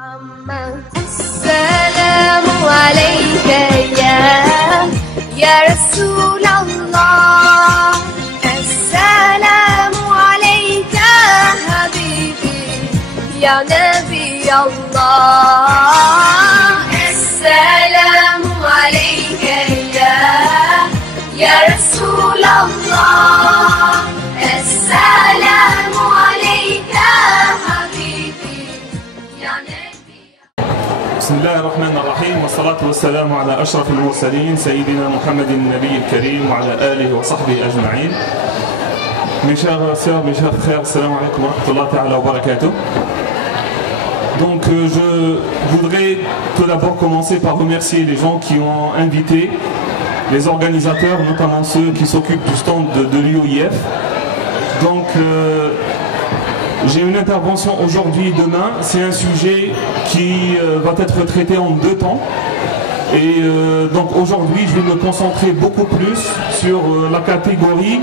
السلام عليك يا رسول الله السلام عليك حبيبي يا نبي الله السلام عليك يا رسول الله السلام عليك حبيبي يا نبي. بسم الله الرحمن الرحيم والصلاة والسلام على أشرف المرسلين سيدنا محمد النبي الكريم وعلى آله وصحبه أجمعين. Mes chers sœurs, mes chers frères, salam alaikum wa rahmatullahi ta'ala wa barakatuh. Donc je voudrais tout d'abord commencer par remercier les gens qui ont invité, les organisateurs, notamment ceux qui s'occupent du stand de l'UOIF. Donc j'ai une intervention aujourd'hui et demain. C'est un sujet qui va être traité en deux temps. Et donc aujourd'hui je vais me concentrer beaucoup plus sur la catégorie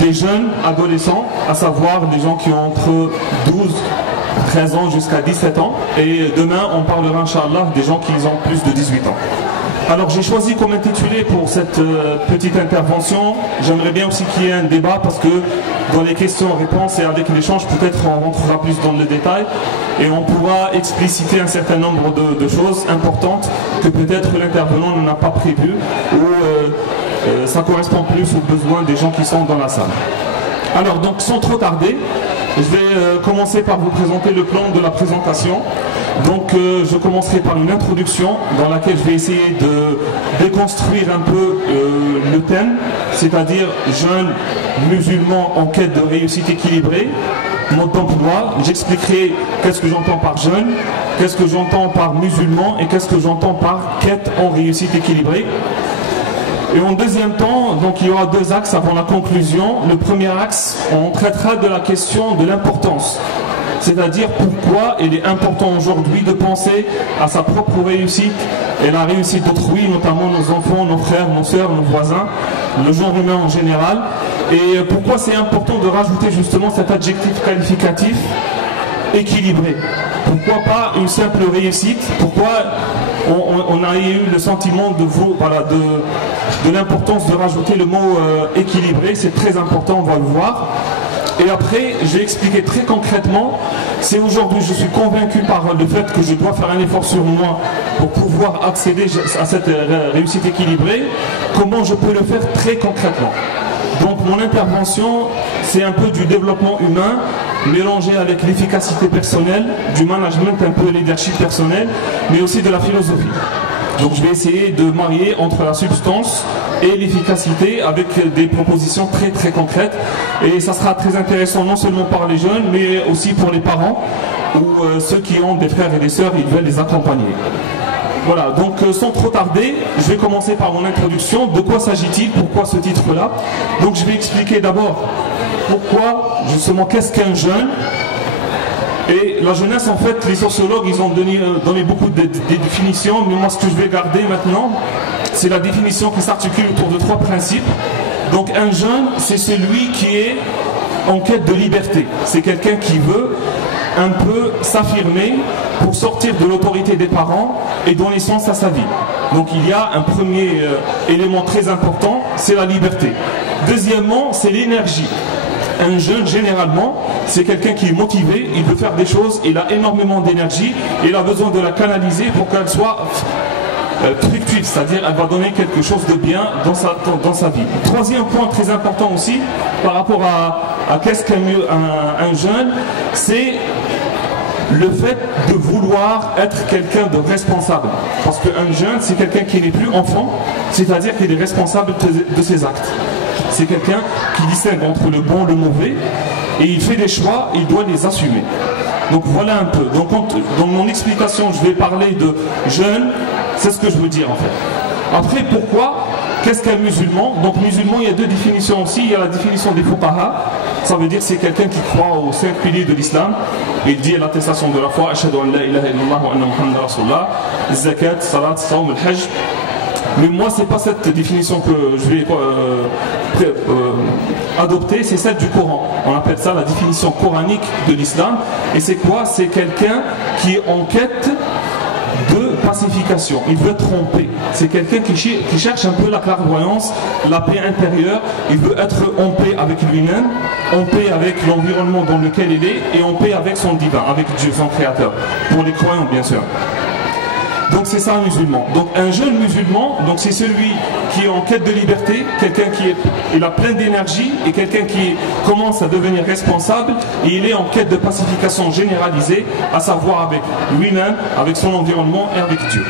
des jeunes adolescents, à savoir des gens qui ont entre 12, 13 ans jusqu'à 17 ans. Et demain on parlera, Inch'Allah, des gens qui ont plus de 18 ans. Alors j'ai choisi comme intitulé pour cette petite intervention, j'aimerais bien aussi qu'il y ait un débat parce que dans les questions-réponses et avec l'échange peut-être on rentrera plus dans le détail et on pourra expliciter un certain nombre de choses importantes que peut-être l'intervenant n'a pas prévues ou ça correspond plus aux besoins des gens qui sont dans la salle. Alors donc sans trop tarder, je vais commencer par vous présenter le plan de la présentation. Donc je commencerai par une introduction dans laquelle je vais essayer de déconstruire un peu le thème, c'est-à-dire jeunes musulmans en quête de réussite équilibrée, mode d'emploi. J'expliquerai qu'est-ce que j'entends par jeune, qu'est-ce que j'entends par musulman et qu'est-ce que j'entends par quête en réussite équilibrée. Et en deuxième temps, donc il y aura deux axes avant la conclusion. Le premier axe, on traitera de la question de l'importance. C'est-à-dire pourquoi il est important aujourd'hui de penser à sa propre réussite et la réussite d'autrui, notamment nos enfants, nos frères, nos sœurs, nos voisins, le genre humain en général. Et pourquoi c'est important de rajouter justement cet adjectif qualificatif équilibré. Pourquoi pas une simple réussite? Pourquoi on a eu le sentiment de l'importance de rajouter le mot équilibré? C'est très important, on va le voir. Et après, je vais expliquer très concrètement, c'est aujourd'hui je suis convaincu par le fait que je dois faire un effort sur moi pour pouvoir accéder à cette réussite équilibrée, comment je peux le faire très concrètement. Donc mon intervention, c'est un peu du développement humain, mélangé avec l'efficacité personnelle, du management, un peu leadership personnel, mais aussi de la philosophie. Donc je vais essayer de marier entre la substance et l'efficacité avec des propositions très très concrètes. Et ça sera très intéressant non seulement par les jeunes, mais aussi pour les parents ou ceux qui ont des frères et des sœurs, ils veulent les accompagner. Voilà, donc sans trop tarder, je vais commencer par mon introduction. De quoi s'agit-il? Pourquoi ce titre-là? Donc je vais expliquer d'abord pourquoi, justement, qu'est-ce qu'un jeune? Et la jeunesse, en fait, les sociologues, ils ont donné beaucoup de définitions, mais moi, ce que je vais garder maintenant, c'est la définition qui s'articule autour de trois principes. Donc, un jeune, c'est celui qui est en quête de liberté. C'est quelqu'un qui veut un peu s'affirmer pour sortir de l'autorité des parents et donner sens à sa vie. Donc, il y a un premier élément très important, c'est la liberté. Deuxièmement, c'est l'énergie. Un jeune, généralement, c'est quelqu'un qui est motivé, il veut faire des choses, il a énormément d'énergie, et il a besoin de la canaliser pour qu'elle soit fructueuse, c'est-à-dire elle va donner quelque chose de bien dans sa vie. Troisième point très important aussi, par rapport à qu'est-ce qu'un jeune, c'est le fait de vouloir être quelqu'un de responsable. Parce qu'un jeune, c'est quelqu'un qui n'est plus enfant, c'est-à-dire qu'il est responsable de ses actes. C'est quelqu'un qui distingue entre le bon et le mauvais et il fait des choix, il doit les assumer. Donc voilà un peu. Donc dans mon explication, je vais parler de jeunes, c'est ce que je veux dire en fait. Après, pourquoi? Qu'est-ce qu'un musulman? Donc musulman, il y a deux définitions aussi. Il y a la définition des fuqaha, ça veut dire c'est quelqu'un qui croit aux 5 piliers de l'islam. Il dit l'attestation de la foi, ashhadu an la ilaha illallah wa anna muhammadan rasulullah, zakat, salat, sawm, al-hajj. Mais moi, c'est pas cette définition que je vais adopter, c'est celle du Coran. On appelle ça la définition coranique de l'islam. Et c'est quoi? C'est quelqu'un qui est en quête de pacification. Il veut tromper. C'est quelqu'un qui cherche un peu la clairvoyance, la paix intérieure. Il veut être en paix avec lui-même, en paix avec l'environnement dans lequel il est et en paix avec son divin, avec Dieu, son créateur. Pour les croyants, bien sûr. Donc c'est ça un musulman. Donc un jeune musulman, donc c'est celui qui est en quête de liberté, quelqu'un il a plein d'énergie et quelqu'un qui commence à devenir responsable et il est en quête de pacification généralisée, à savoir avec lui-même, avec son environnement et avec Dieu.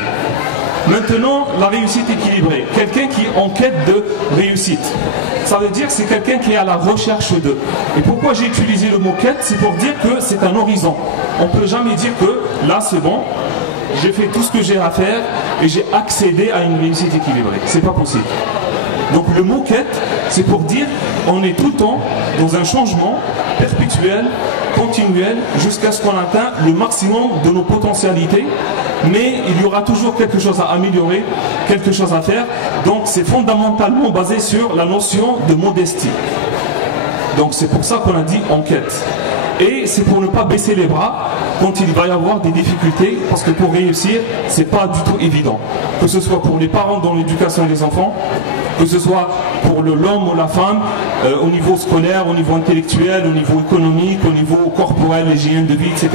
Maintenant, la réussite équilibrée. Quelqu'un qui est en quête de réussite. Ça veut dire que c'est quelqu'un qui est à la recherche de. Et pourquoi j'ai utilisé le mot quête? C'est pour dire que c'est un horizon. On ne peut jamais dire que là c'est bon, j'ai fait tout ce que j'ai à faire et j'ai accédé à une réussite équilibrée. C'est pas possible. Donc le mot quête, c'est pour dire on est tout le temps dans un changement perpétuel, continuel, jusqu'à ce qu'on atteigne le maximum de nos potentialités. Mais il y aura toujours quelque chose à améliorer, quelque chose à faire. Donc c'est fondamentalement basé sur la notion de modestie. Donc c'est pour ça qu'on a dit en quête. Et c'est pour ne pas baisser les bras quand il va y avoir des difficultés, parce que pour réussir, c'est pas du tout évident. Que ce soit pour les parents dans l'éducation des enfants, que ce soit pour l'homme ou la femme, au niveau scolaire, au niveau intellectuel, au niveau économique, au niveau corporel, l'hygiène de vie, etc.,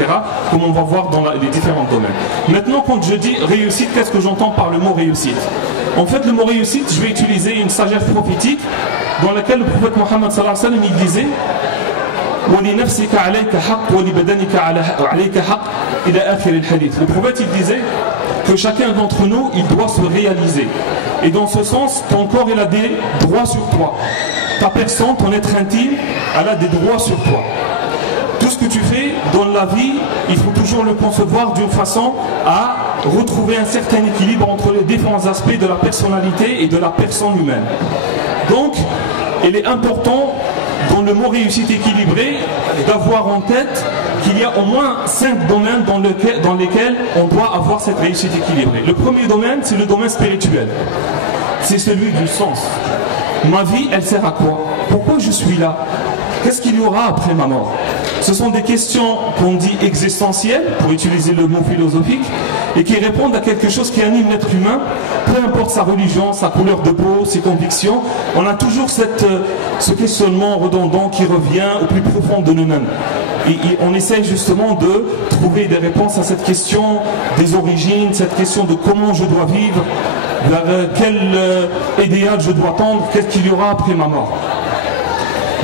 comme on va voir dans les différents domaines. Maintenant, quand je dis réussite, qu'est-ce que j'entends par le mot réussite? En fait, le mot réussite, je vais utiliser une sagesse prophétique dans laquelle le prophète Mohammed sallallahu alayhi wa sallam, il disait وَلِنَفْسِكَ عَلَيْكَ حَقٍّ وَلِبَدَنِكَ عَلَيْكَ حَقٍّ إِلَى آخِرِ الْحَدِيث. Le prophète il disait que chacun d'entre nous il doit se réaliser. Et dans ce sens, ton corps il a des droits sur toi. Ta personne, ton être intime, elle a des droits sur toi. Tout ce que tu fais dans la vie, il faut toujours le concevoir d'une façon à retrouver un certain équilibre entre les différents aspects de la personnalité et de la personne humaine. Donc, il est important dans le mot réussite équilibrée d'avoir en tête qu'il y a au moins 5 domaines dans lesquels on doit avoir cette réussite équilibrée. Le premier domaine, c'est le domaine spirituel. C'est celui du sens. Ma vie, elle sert à quoi? Pourquoi je suis là? Qu'est-ce qu'il y aura après ma mort? Ce sont des questions qu'on dit existentielles, pour utiliser le mot philosophique, et qui répondent à quelque chose qui anime l'être humain, peu importe sa religion, sa couleur de peau, ses convictions. On a toujours ce questionnement redondant qui revient au plus profond de nous-mêmes. Et on essaye justement de trouver des réponses à cette question des origines, cette question de comment je dois vivre, vers quel idéal je dois tendre, qu'est-ce qu'il y aura après ma mort.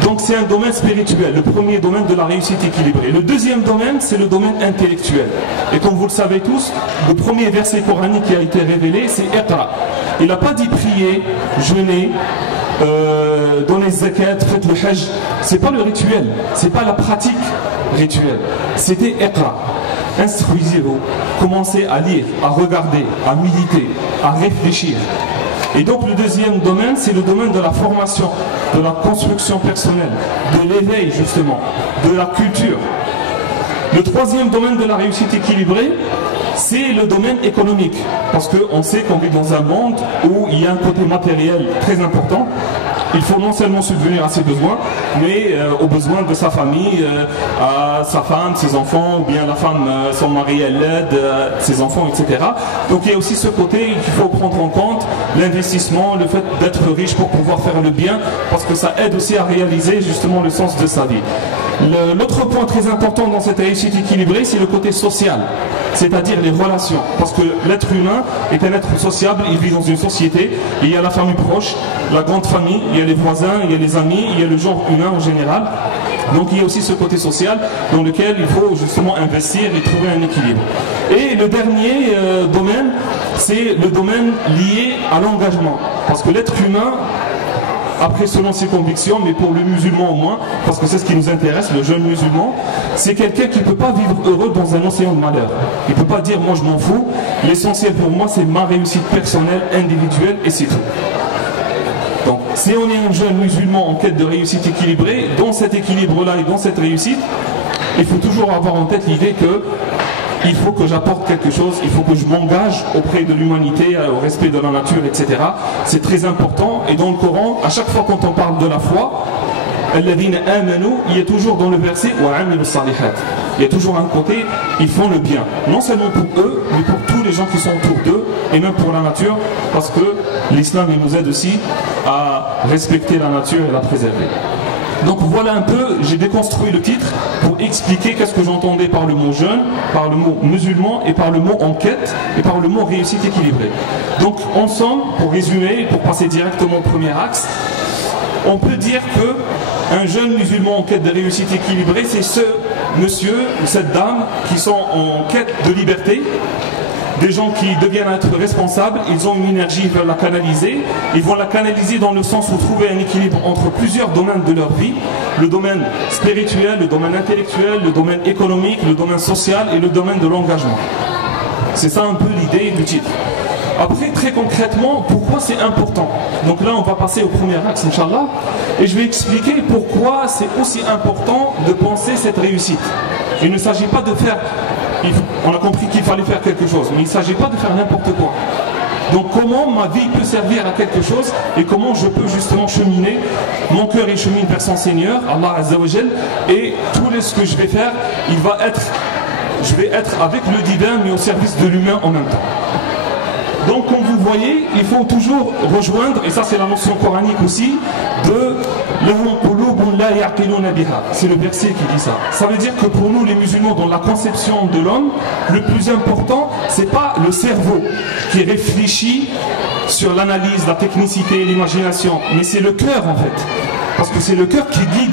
Donc c'est un domaine spirituel, le premier domaine de la réussite équilibrée. Le deuxième domaine, c'est le domaine intellectuel. Et comme vous le savez tous, le premier verset coranique qui a été révélé, c'est Iqra. Il n'a pas dit prier, jeûner, donner zakat, faites le hajj. C'est pas le rituel, c'est pas la pratique rituelle. C'était Iqra. Instruisez-vous, commencez à lire, à regarder, à méditer, à réfléchir. Et donc le deuxième domaine, c'est le domaine de la formation, de la construction personnelle, de l'éveil justement, de la culture. Le troisième domaine de la réussite équilibrée, c'est le domaine économique. Parce qu'on sait qu'on vit dans un monde où il y a un côté matériel très important. Il faut non seulement subvenir à ses besoins, mais aux besoins de sa famille, à sa femme, ses enfants, ou bien la femme, son mari, elle l'aide, ses enfants, etc. Donc il y a aussi ce côté qu'il faut prendre en compte, l'investissement, le fait d'être riche pour pouvoir faire le bien, parce que ça aide aussi à réaliser justement le sens de sa vie. L'autre point très important dans cette réussite équilibrée, c'est le côté social, c'est-à-dire les relations. Parce que l'être humain est un être sociable, il vit dans une société, il y a la famille proche, la grande famille, il y a les voisins, il y a les amis, il y a le genre humain en général. Donc il y a aussi ce côté social dans lequel il faut justement investir et trouver un équilibre. Et le dernier domaine, c'est le domaine lié à l'engagement. Parce que l'être humain, après selon ses convictions, mais pour le musulman au moins, parce que c'est ce qui nous intéresse, le jeune musulman, c'est quelqu'un qui ne peut pas vivre heureux dans un océan de malheur. Il ne peut pas dire moi je m'en fous, l'essentiel pour moi c'est ma réussite personnelle, individuelle et c'est tout. Donc si on est un jeune musulman en quête de réussite équilibrée, dans cet équilibre-là et dans cette réussite, il faut toujours avoir en tête l'idée que il faut que j'apporte quelque chose, il faut que je m'engage auprès de l'humanité, au respect de la nature, etc. C'est très important. Et dans le Coran, à chaque fois quand on parle de la foi, الذين آمنوا, il y a toujours dans le verset وعملوا الصالحات. Il y a toujours un côté, ils font le bien. Non seulement pour eux, mais pour tous les gens qui sont autour d'eux, et même pour la nature, parce que l'islam il nous aide aussi à respecter la nature et la préserver. Donc voilà un peu, j'ai déconstruit le titre pour expliquer qu'est-ce que j'entendais par le mot jeûne, par le mot musulman et par le mot enquête et par le mot réussite équilibrée. Donc en somme, pour résumer et pour passer directement au premier axe, on peut dire que un jeune musulman en quête de réussite équilibrée, c'est ce monsieur ou cette dame qui sont en quête de liberté, des gens qui deviennent être responsables, ils ont une énergie, ils veulent la canaliser, ils vont la canaliser dans le sens où trouver un équilibre entre plusieurs domaines de leur vie, le domaine spirituel, le domaine intellectuel, le domaine économique, le domaine social et le domaine de l'engagement. C'est ça un peu l'idée du titre. Après, très concrètement, pourquoi c'est important? Donc là, on va passer au premier axe, Inch'Allah, et je vais expliquer pourquoi c'est aussi important de penser cette réussite. Il ne s'agit pas de faire, on a compris qu'il fallait faire quelque chose, mais il ne s'agit pas de faire n'importe quoi. Donc comment ma vie peut servir à quelque chose et comment je peux justement cheminer, mon cœur il chemine vers son Seigneur, Allah Azza wa Jal, et tout ce que je vais faire, je vais être avec le divin mais au service de l'humain en même temps. Donc comme vous voyez, il faut toujours rejoindre, et ça c'est la notion coranique aussi, de c'est le verset qui dit ça. Ça veut dire que pour nous les musulmans, dans la conception de l'homme, le plus important, c'est pas le cerveau qui réfléchit sur l'analyse, la technicité, l'imagination, mais c'est le cœur en fait. Parce que c'est le cœur qui guide.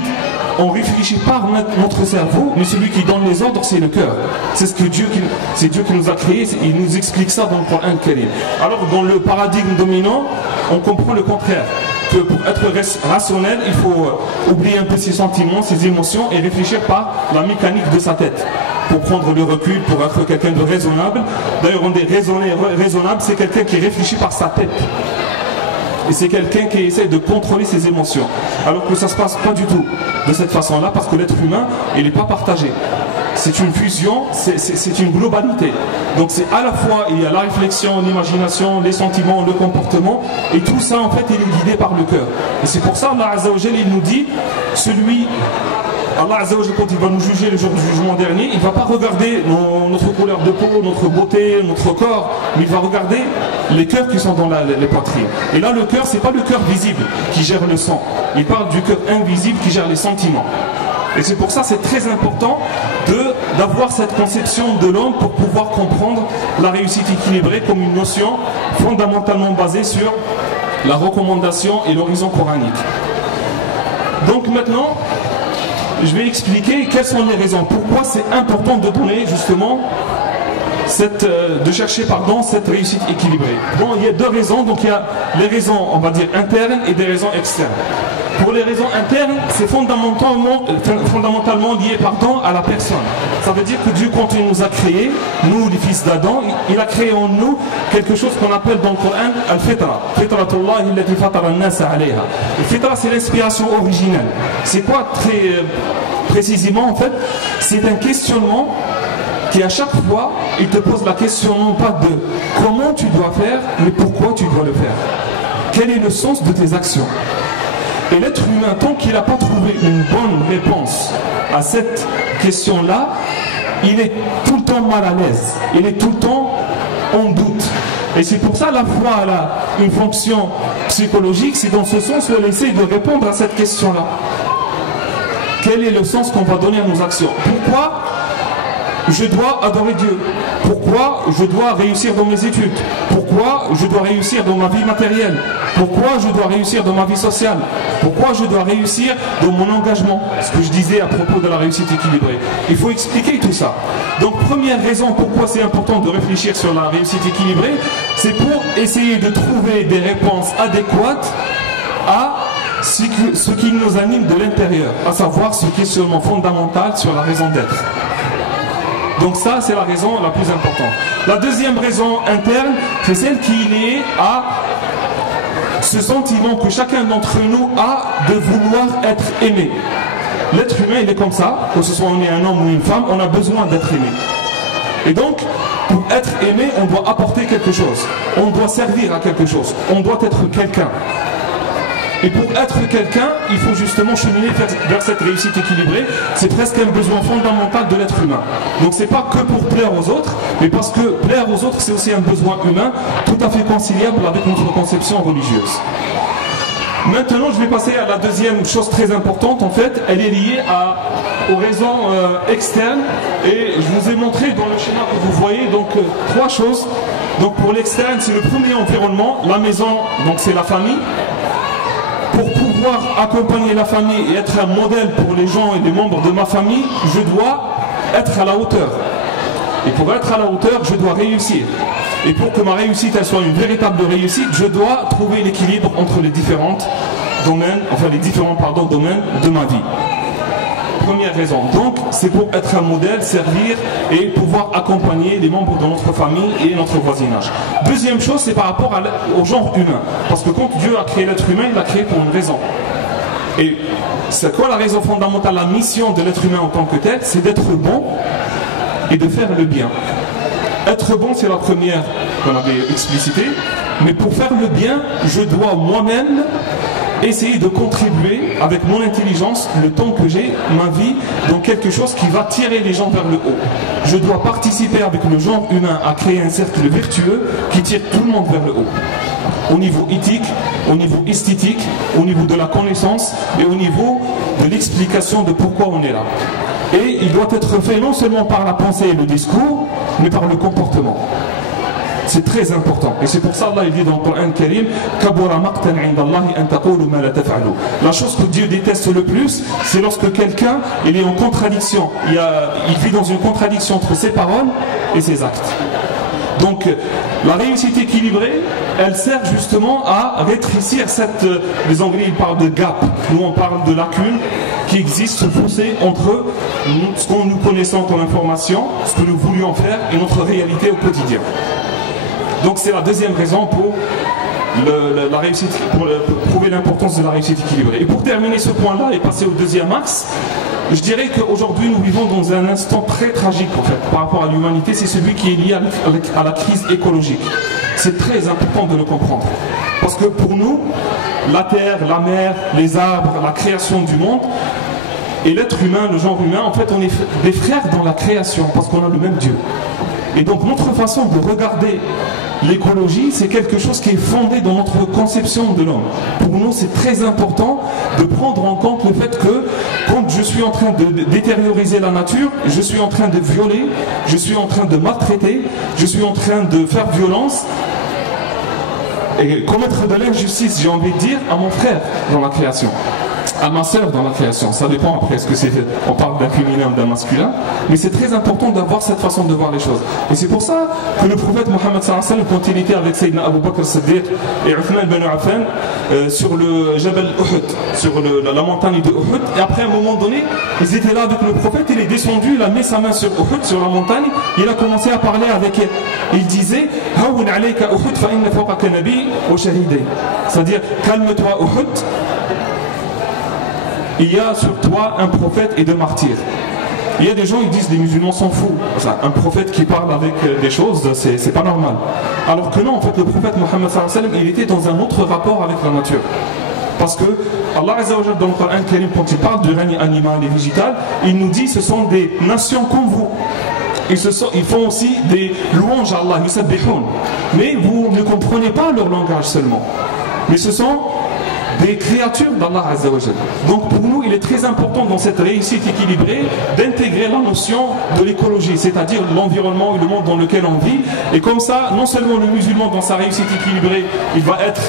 On réfléchit par notre cerveau, mais celui qui donne les ordres, c'est le cœur. C'est ce que Dieu qui nous a créé, il nous explique ça dans le Coran Karim. Alors dans le paradigme dominant, on comprend le contraire. Que pour être rationnel, il faut oublier un peu ses sentiments, ses émotions et réfléchir par la mécanique de sa tête. Pour prendre le recul, pour être quelqu'un de raisonnable. D'ailleurs, on dit raisonnable, c'est quelqu'un qui réfléchit par sa tête. Et c'est quelqu'un qui essaie de contrôler ses émotions. Alors que ça ne se passe pas du tout de cette façon-là, parce que l'être humain, il n'est pas partagé. C'est une fusion, c'est une globalité. Donc c'est à la fois, il y a la réflexion, l'imagination, les sentiments, le comportement, et tout ça en fait, il est guidé par le cœur. Et c'est pour ça, Allah Azza wa Jal, il nous dit, Allah Azza wa Jal, quand il va nous juger le jour du jugement dernier, il ne va pas regarder notre couleur de peau, notre beauté, notre corps, mais il va regarder les cœurs qui sont dans les poitrines. Et là, le cœur, ce n'est pas le cœur visible qui gère le sang. Il parle du cœur invisible qui gère les sentiments. Et c'est pour ça c'est très important d'avoir cette conception de l'homme pour pouvoir comprendre la réussite équilibrée comme une notion fondamentalement basée sur la recommandation et l'horizon coranique. Donc maintenant, je vais expliquer quelles sont les raisons. Pourquoi c'est important de donner justement de chercher cette réussite équilibrée. Bon, il y a deux raisons. Donc il y a les raisons, on va dire, internes et des raisons externes. Pour les raisons internes, c'est fondamentalement lié à la personne. Ça veut dire que Dieu, quand il nous a créés, nous les fils d'Adam, il a créé en nous quelque chose qu'on appelle dans le Coran al-fitra. Fitratullah allati fatara an-nas 'alayha. Le fitra, c'est l'inspiration originelle. C'est quoi très précisément en fait? C'est un questionnement qui à chaque fois, il te pose la question non pas de comment tu dois faire, mais pourquoi tu dois le faire. Quel est le sens de tes actions? Et l'être humain, tant qu'il n'a pas trouvé une bonne réponse à cette question-là, il est tout le temps mal à l'aise. Il est tout le temps en doute. Et c'est pour ça la foi a une fonction psychologique, c'est dans ce sens où elle essaie de répondre à cette question-là. Quel est le sens qu'on va donner à nos actions? Pourquoi je dois adorer Dieu? Pourquoi je dois réussir dans mes études? Pourquoi je dois réussir dans ma vie matérielle? Pourquoi je dois réussir dans ma vie sociale? Pourquoi je dois réussir dans mon engagement? Ce que je disais à propos de la réussite équilibrée. Il faut expliquer tout ça. Donc première raison pourquoi c'est important de réfléchir sur la réussite équilibrée, c'est pour essayer de trouver des réponses adéquates à ce qui nous anime de l'intérieur, à savoir ce questionnement fondamental sur la raison d'être. Donc ça, c'est la raison la plus importante. La deuxième raison interne, c'est celle qui est liée à ce sentiment que chacun d'entre nous a de vouloir être aimé. L'être humain, il est comme ça, que ce soit on est un homme ou une femme, on a besoin d'être aimé. Et donc, pour être aimé, on doit apporter quelque chose. On doit servir à quelque chose. On doit être quelqu'un. Et pour être quelqu'un, il faut justement cheminer vers cette réussite équilibrée. C'est presque un besoin fondamental de l'être humain. Donc c'est pas que pour plaire aux autres, mais parce que plaire aux autres, c'est aussi un besoin humain tout à fait conciliable avec notre conception religieuse. Maintenant, je vais passer à la deuxième chose très importante. En fait, elle est liée aux raisons externes. Et je vous ai montré dans le schéma que vous voyez, donc trois choses. Donc pour l'externe, c'est le premier environnement, la maison, donc c'est la famille. Pour pouvoir accompagner la famille et être un modèle pour les gens et les membres de ma famille, je dois être à la hauteur. Et pour être à la hauteur, je dois réussir. Et pour que ma réussite elle soit une véritable réussite, je dois trouver l'équilibre entre les différents domaines, domaines de ma vie. Première raison. Donc, c'est pour être un modèle, servir et pouvoir accompagner les membres de notre famille et notre voisinage. Deuxième chose, c'est par rapport au genre humain. Parce que quand Dieu a créé l'être humain, il l'a créé pour une raison. Et c'est quoi la raison fondamentale, la mission de l'être humain en tant que tel? C'est d'être bon et de faire le bien. Être bon, c'est la première qu'on avait explicitée. Mais pour faire le bien, je dois moi-même essayer de contribuer avec mon intelligence, le temps que j'ai, ma vie, dans quelque chose qui va tirer les gens vers le haut. Je dois participer avec le genre humain à créer un cercle vertueux qui tire tout le monde vers le haut. Au niveau éthique, au niveau esthétique, au niveau de la connaissance et au niveau de l'explication de pourquoi on est là. Et il doit être fait non seulement par la pensée et le discours, mais par le comportement. C'est très important. Et c'est pour ça Allah il dit dans le Coran Karim, la chose que Dieu déteste le plus, c'est lorsque quelqu'un il est en contradiction. Il vit dans une contradiction entre ses paroles et ses actes. Donc la réussite équilibrée, elle sert justement à rétrécir les Anglais ils parlent de gap, nous on parle de lacune qui existe, ce fossé entre ce que nous connaissons comme information, ce que nous voulions faire et notre réalité au quotidien. Donc c'est la deuxième raison pour la réussite, pour prouver l'importance de la réussite équilibrée. Et pour terminer ce point-là et passer au deuxième axe, je dirais qu'aujourd'hui nous vivons dans un instant très tragique en fait par rapport à l'humanité, c'est celui qui est lié à la crise écologique. C'est très important de le comprendre. Parce que pour nous, la terre, la mer, les arbres, la création du monde et l'être humain, le genre humain, en fait on est des frères dans la création parce qu'on a le même Dieu. Et donc notre façon de regarder l'écologie, c'est quelque chose qui est fondé dans notre conception de l'homme. Pour nous, c'est très important de prendre en compte le fait que quand je suis en train de détérioriser la nature, je suis en train de violer, je suis en train de maltraiter, je suis en train de faire violence et commettre de l'injustice, j'ai envie de dire, à mon frère dans la création, à ma sœur dans la création. Ça dépend après ce que c'est. On parle d'un féminin ou d'un masculin, mais c'est très important d'avoir cette façon de voir les choses. Et c'est pour ça que le prophète Mohammed sallallahu alayhi wa sallam, quand il était avec Sayyidina Abu Bakr Siddiq et Uthman ibn Affan sur le Jabal Uhud, sur la montagne de Uhud, et après à un moment donné, ils étaient là avec le prophète, il est descendu, il a mis sa main sur Uhud, sur la montagne, il a commencé à parler avec elle. Il disait Hawwin alayka Uhud fa inna fawqaka nabi wa shahidayn. C'est-à-dire, calme-toi Uhud, il y a sur toi un prophète et deux martyrs. Il y a des gens qui disent les musulmans s'en foutent. Un prophète qui parle avec des choses, c'est pas normal. Alors que non, en fait, le prophète Mohammed sallallahu alayhi wa sallam, il était dans un autre rapport avec la nature. Parce que Allah Azza wa Jalla dans le Coran Karim, quand il parle du règne animal et végétal, il nous dit ce sont des nations comme vous. Ils font aussi des louanges à Allah, yusabbihun. Mais vous ne comprenez pas leur langage seulement. Mais ce sont des créatures d'Allah Azza wa Jalla. Donc pour nous, il est très important dans cette réussite équilibrée d'intégrer la notion de l'écologie, c'est-à-dire l'environnement et le monde dans lequel on vit. Et comme ça, non seulement le musulman dans sa réussite équilibrée, il va être,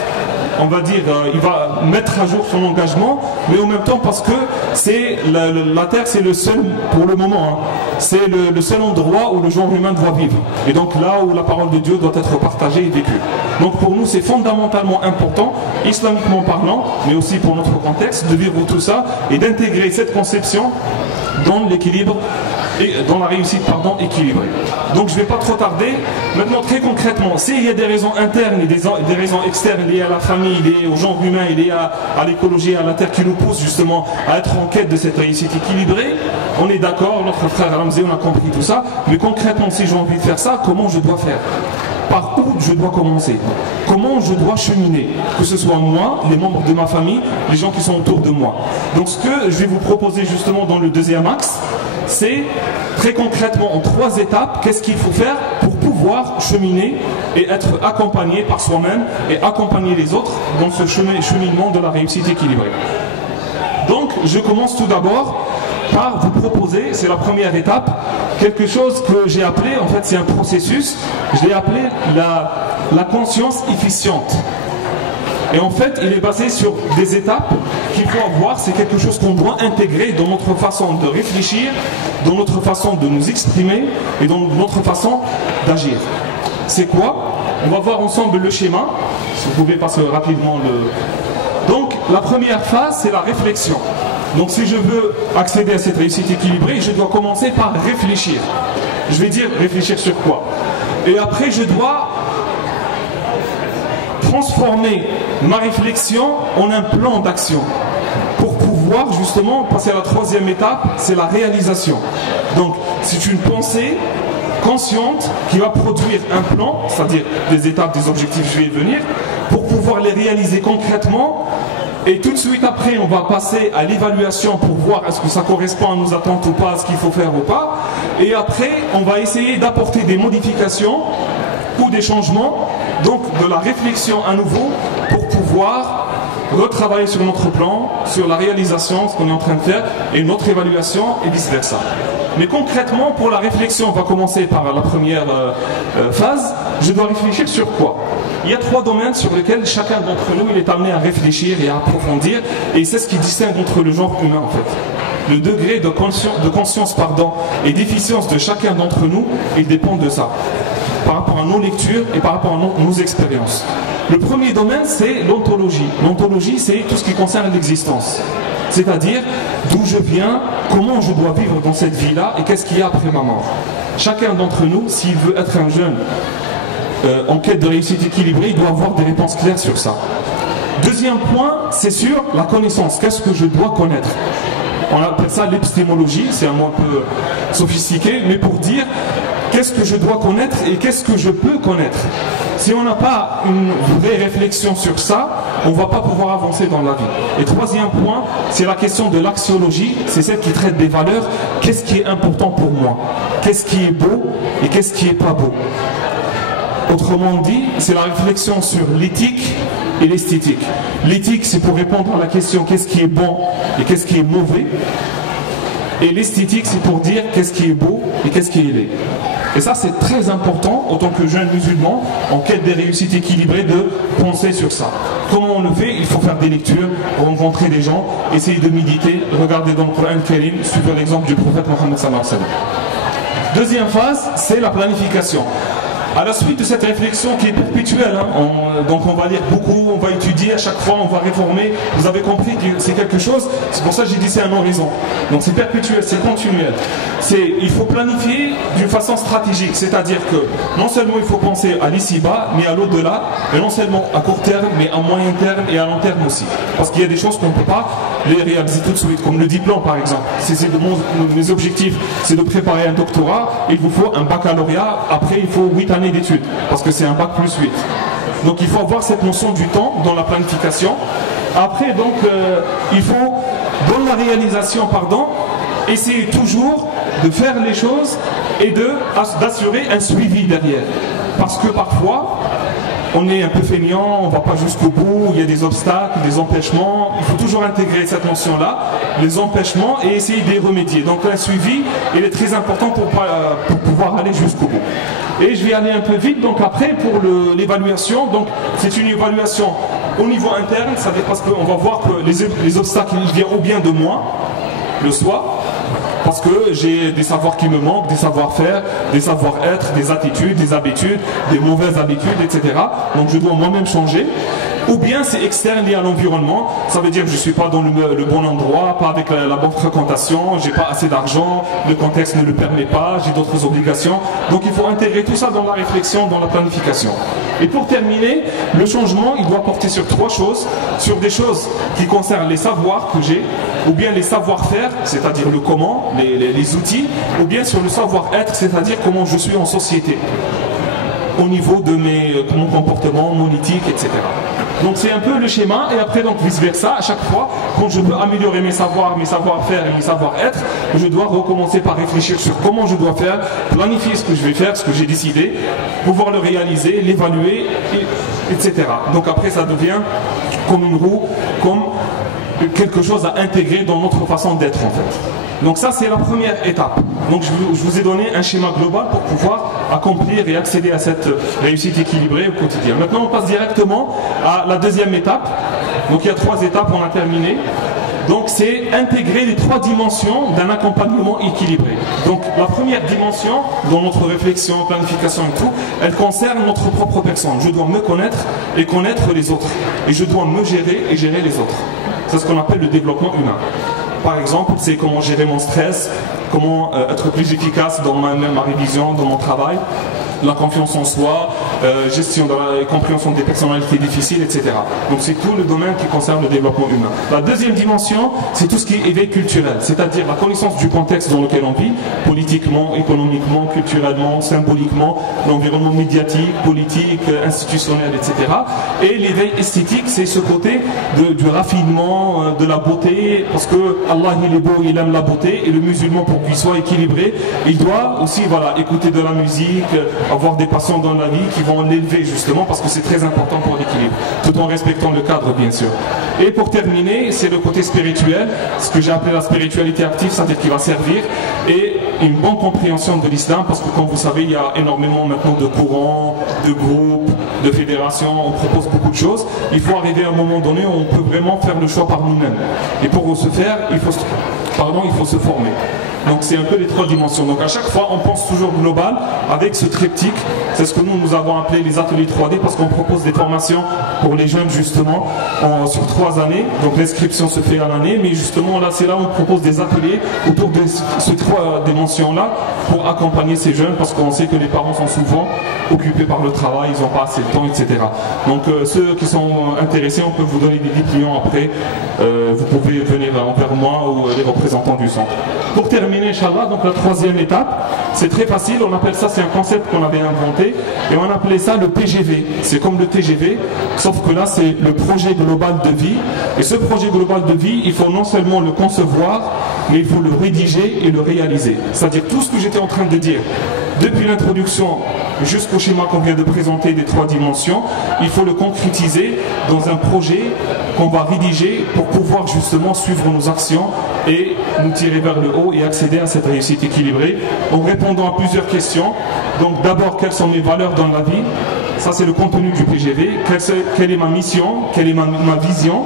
on va dire, il va mettre à jour son engagement, mais en même temps parce que c'est la terre, c'est le seul, pour le moment, c'est le seul endroit où le genre humain doit vivre. Et donc là où la parole de Dieu doit être partagée et vécue. Donc pour nous, c'est fondamentalement important, islamiquement parlant, mais aussi pour notre contexte, de vivre tout ça et d'intégrer cette conception dans l'équilibre dans la réussite équilibrée. Donc je ne vais pas trop tarder. Maintenant, très concrètement, s'il y a des raisons internes et des raisons externes liées à la famille, liées au genre humain, liées à l'écologie, à la terre qui nous poussent justement à être en quête de cette réussite équilibrée, on est d'accord, notre frère Ramzé, on a compris tout ça, mais concrètement, si j'ai envie de faire ça, comment je dois faire? Par où je dois commencer? Comment je dois cheminer? Que ce soit moi, les membres de ma famille, les gens qui sont autour de moi. Donc ce que je vais vous proposer justement dans le deuxième axe, c'est très concrètement en 3 étapes, qu'est-ce qu'il faut faire pour pouvoir cheminer et être accompagné par soi-même et accompagner les autres dans ce cheminement de la réussite équilibrée. Donc je commence tout d'abord par vous proposer, c'est la première étape, quelque chose que j'ai appelé, en fait c'est un processus, je l'ai appelé la conscience efficiente. Et en fait, il est basé sur des étapes qu'il faut avoir, c'est quelque chose qu'on doit intégrer dans notre façon de réfléchir, dans notre façon de nous exprimer et dans notre façon d'agir. C'est quoi? On va voir ensemble le schéma, si vous pouvez passer rapidement le... Donc, la première phase, c'est la réflexion. Donc si je veux accéder à cette réussite équilibrée, je dois commencer par réfléchir. Je vais dire réfléchir sur quoi? Et après, je dois transformer ma réflexion en un plan d'action pour pouvoir justement passer à la 3e étape, c'est la réalisation. Donc c'est une pensée consciente qui va produire un plan, c'est-à-dire des étapes, des objectifs, je vais y venir, pour pouvoir les réaliser concrètement. Et tout de suite après, on va passer à l'évaluation pour voir est-ce que ça correspond à nos attentes ou pas, à ce qu'il faut faire ou pas. Et après, on va essayer d'apporter des modifications ou des changements, donc de la réflexion à nouveau, pour pouvoir retravailler sur notre plan, sur la réalisation, ce qu'on est en train de faire, et notre évaluation, et vice-versa. Mais concrètement, pour la réflexion, on va commencer par la première phase. Je dois réfléchir sur quoi? Il y a 3 domaines sur lesquels chacun d'entre nous il est amené à réfléchir et à approfondir, et c'est ce qui distingue entre le genre humain en fait. Le degré de conscience et d'efficience de chacun d'entre nous, il dépend de ça, par rapport à nos lectures et par rapport à nos expériences. Le premier domaine, c'est l'ontologie. L'ontologie, c'est tout ce qui concerne l'existence. C'est-à-dire d'où je viens, comment je dois vivre dans cette vie-là et qu'est-ce qu'il y a après ma mort. Chacun d'entre nous, s'il veut être un jeune en quête de réussite équilibrée, il doit avoir des réponses claires sur ça. Deuxième point, c'est sur la connaissance. Qu'est-ce que je dois connaître? On appelle ça l'épistémologie, c'est un mot un peu sophistiqué, mais pour dire qu'est-ce que je dois connaître et qu'est-ce que je peux connaître. Si on n'a pas une vraie réflexion sur ça, on ne va pas pouvoir avancer dans la vie. Et troisième point, c'est la question de l'axiologie, c'est celle qui traite des valeurs. Qu'est-ce qui est important pour moi? Qu'est-ce qui est beau et qu'est-ce qui n'est pas beau? Autrement dit, c'est la réflexion sur l'éthique et l'esthétique. L'éthique, c'est pour répondre à la question qu'est-ce qui est bon et qu'est-ce qui est mauvais. Et l'esthétique, c'est pour dire qu'est-ce qui est beau et qu'est-ce qui est laid. Et ça, c'est très important, en tant que jeune musulman, en quête des réussites équilibrées, de penser sur ça. Comment on le fait? Il faut faire des lectures, rencontrer des gens, essayer de méditer, regarder dans le Coran Karim, suivre l'exemple du prophète Mohammed sallallahu alayhi wa sallam. Deuxième phase, c'est la planification. À la suite de cette réflexion qui est perpétuelle, donc on va lire beaucoup, on va étudier à chaque fois, on va réformer. Vous avez compris que c'est quelque chose, c'est pour ça que j'ai dit c'est un horizon. Donc c'est perpétuel, c'est continuel. Il faut planifier d'une façon stratégique, c'est-à-dire que non seulement il faut penser à l'ici-bas, mais à l'au-delà, et non seulement à court terme, mais à moyen terme et à long terme aussi. Parce qu'il y a des choses qu'on ne peut pas les réaliser tout de suite, comme le diplôme par exemple. Mes objectifs, c'est de préparer un doctorat, il vous faut un baccalauréat, après il faut 8 années d'études, parce que c'est un bac plus 8. Donc il faut avoir cette notion du temps dans la planification. Après, donc, il faut, dans la réalisation, essayer toujours de faire les choses et d'assurer un suivi derrière. Parce que parfois, on est un peu feignant, on ne va pas jusqu'au bout, il y a des obstacles, des empêchements. Il faut toujours intégrer cette notion-là, les empêchements, et essayer d'y remédier. Donc un suivi, il est très important pour pouvoir aller jusqu'au bout. Et je vais aller un peu vite, donc après pour l'évaluation, donc c'est une évaluation au niveau interne, ça dépasse, on va voir que les obstacles ils viennent ou bien de moi, le soi, parce que j'ai des savoirs qui me manquent, des savoir-faire, des savoir-être, des attitudes, des habitudes, des mauvaises habitudes, etc. Donc je dois moi-même changer. Ou bien c'est externe lié à l'environnement, ça veut dire que je ne suis pas dans le bon endroit, pas avec la bonne fréquentation, j'ai pas assez d'argent, le contexte ne le permet pas, j'ai d'autres obligations. Donc il faut intégrer tout ça dans la réflexion, dans la planification. Et pour terminer, le changement, il doit porter sur trois choses, sur des choses qui concernent les savoirs que j'ai, ou bien les savoir-faire, c'est-à-dire le comment, les outils, ou bien sur le savoir-être, c'est-à-dire comment je suis en société, au niveau de mon comportement, mon éthique, etc. Donc c'est un peu le schéma, et après donc vice-versa, à chaque fois, quand je veux améliorer mes savoirs, mes savoir-faire et mes savoir-être, je dois recommencer par réfléchir sur comment je dois faire, planifier ce que je vais faire, ce que j'ai décidé, pouvoir le réaliser, l'évaluer, etc. Donc après ça devient comme une roue, comme quelque chose à intégrer dans notre façon d'être en fait. Donc ça c'est la première étape. Donc je vous ai donné un schéma global pour pouvoir accomplir et accéder à cette réussite équilibrée au quotidien. Maintenant on passe directement à la deuxième étape. Donc il y a 3 étapes, on a terminé. Donc c'est intégrer les 3 dimensions d'un accompagnement équilibré. Donc la première dimension dans notre réflexion, planification et tout, elle concerne notre propre personne. Je dois me connaître et connaître les autres. Et je dois me gérer et gérer les autres. C'est ce qu'on appelle le développement humain. Par exemple, c'est comment gérer mon stress, comment être plus efficace dans ma révision, dans mon travail, la confiance en soi, gestion de la compréhension des personnalités difficiles, etc. Donc c'est tout le domaine qui concerne le développement humain. La deuxième dimension, c'est tout ce qui est éveil culturel, c'est-à-dire la connaissance du contexte dans lequel on vit, politiquement, économiquement, culturellement, symboliquement, l'environnement médiatique, politique, institutionnel, etc. Et l'éveil esthétique, c'est ce côté du raffinement, de la beauté, parce que Allah il est beau, il aime la beauté, et le musulman pour qu'il soit équilibré, il doit aussi écouter de la musique, avoir des passions dans la vie qui vont l'élever justement parce que c'est très important pour l'équilibre, tout en respectant le cadre bien sûr. Et pour terminer, c'est le côté spirituel, ce que j'ai appelé la spiritualité active, c'est-à-dire qui va servir, et une bonne compréhension de l'islam, parce que comme vous savez, il y a énormément maintenant de courants, de groupes, de fédérations, on propose beaucoup de choses. Il faut arriver à un moment donné où on peut vraiment faire le choix par nous-mêmes. Et pour ce faire, il faut se former. Donc c'est un peu les 3 dimensions. Donc à chaque fois, on pense toujours global avec ce triptyque. C'est ce que nous avons appelé les ateliers 3D parce qu'on propose des formations pour les jeunes justement sur 3 années. Donc l'inscription se fait à l'année, mais justement là, c'est là où on propose des ateliers autour de ces 3 dimensions-là pour accompagner ces jeunes parce qu'on sait que les parents sont souvent occupés par le travail, ils n'ont pas assez de temps, etc. Donc ceux qui sont intéressés, on peut vous donner des dépliants après. Vous pouvez venir envers moi ou les représentants du centre. Pour terminer, Inch'Allah, donc la 3e étape, c'est très facile, on appelle ça, c'est un concept qu'on avait inventé, et on appelait ça le PGV. C'est comme le TGV, sauf que là, c'est le projet global de vie. Et ce projet global de vie, il faut non seulement le concevoir, mais il faut le rédiger et le réaliser. C'est-à-dire tout ce que j'étais en train de dire, depuis l'introduction jusqu'au schéma qu'on vient de présenter des 3 dimensions, il faut le concrétiser dans un projet qu'on va rédiger pour pouvoir justement suivre nos actions et nous tirer vers le haut et accéder à cette réussite équilibrée en répondant à plusieurs questions. Donc d'abord, quelles sont mes valeurs dans la vie? Ça c'est le contenu du PGV. Quelle est ma mission? Quelle est ma vision?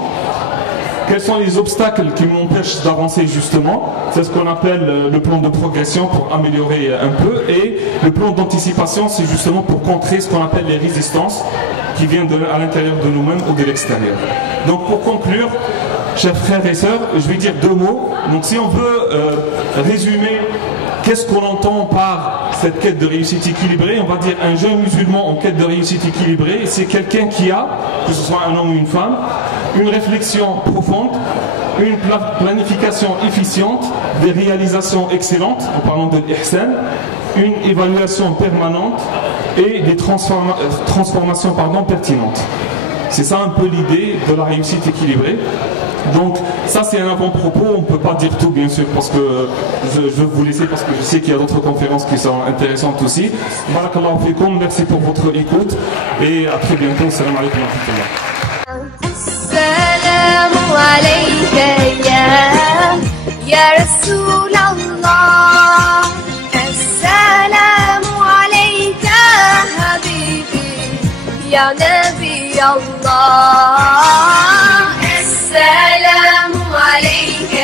Quels sont les obstacles qui m'empêchent d'avancer justement? C'est ce qu'on appelle le plan de progression pour améliorer un peu. Et le plan d'anticipation, c'est justement pour contrer ce qu'on appelle les résistances qui viennent à l'intérieur de nous-mêmes ou de l'extérieur. Donc pour conclure, chers frères et sœurs, je vais dire 2 mots. Donc si on veut résumer qu'est-ce qu'on entend par cette quête de réussite équilibrée, on va dire un jeune musulman en quête de réussite équilibrée, c'est quelqu'un qui a, que ce soit un homme ou une femme, une réflexion profonde, une planification efficiente, des réalisations excellentes, en parlant de l'ihsan, une évaluation permanente et des transformations pertinentes. C'est ça un peu l'idée de la réussite équilibrée. Donc ça c'est un avant-propos, on ne peut pas dire tout bien sûr parce que je veux vous laisser parce que je sais qu'il y a d'autres conférences qui sont intéressantes aussi. Barakallahu fikum, merci pour votre écoute et à très bientôt. Salam alaikum wa rahmatullah. Assalamu alayka ya Rasulallah. Assalamu alayka habibi ya Nabi Allah. السلام عليك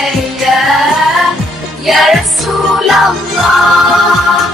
يا رسول الله